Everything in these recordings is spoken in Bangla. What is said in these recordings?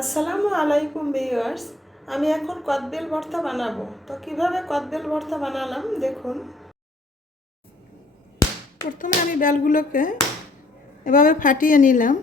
আসসালামু আলাইকুম ভিউয়ার্স। আমি এখন কদবেল ভর্তা বানাবো। তো কিভাবে কদবেল ভর্তা বানালাম দেখুন। প্রথমে আমি বেলগুলোকে এভাবে ফাটিয়ে নিলাম।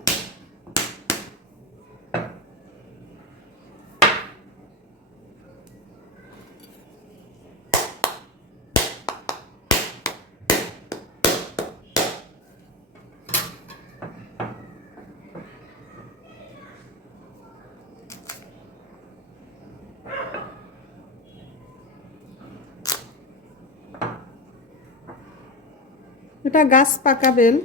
এটা গাছ পাকা বেল।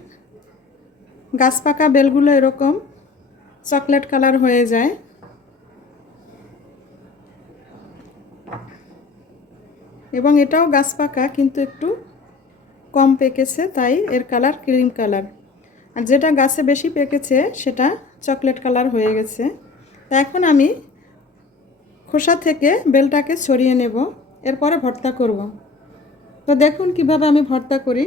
গাছ পাকা বেলগুলো এরকম চকলেট কালার হয়ে যায়। এবং এটাও গাছ পাকা, কিন্তু একটু কম পেকেছে, তাই এর কালার ক্রিম কালার। আর যেটা গাছে বেশি পেকেছে সেটা চকলেট কালার হয়ে গেছে। তা এখন আমি খোসা থেকে বেলটাকে ছড়িয়ে নেব, এরপরে ভর্তা করব। তো দেখুন কিভাবে আমি ভর্তা করি।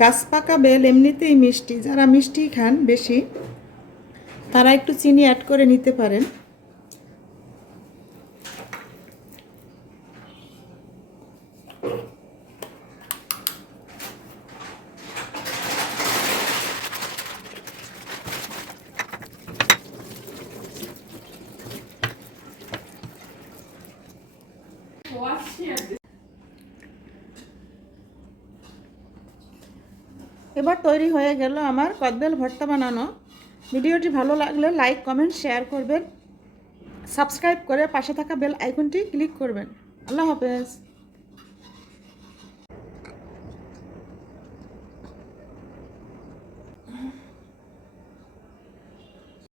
গাছ পাকা বেল এমনিতেই মিষ্টি, যারা মিষ্টি খান বেশি তারা একটু চিনি অ্যাড করে নিতে পারেন। এবার তৈরি হয়ে গেল আমার কদবেল ভর্তা বানানো। ভিডিওটি ভালো লাগলে লাইক, কমেন্ট, শেয়ার করবেন। সাবস্ক্রাইব করে পাশে থাকা বেল আইকনটি ক্লিক করবেন। আল্লাহ হাফেজ।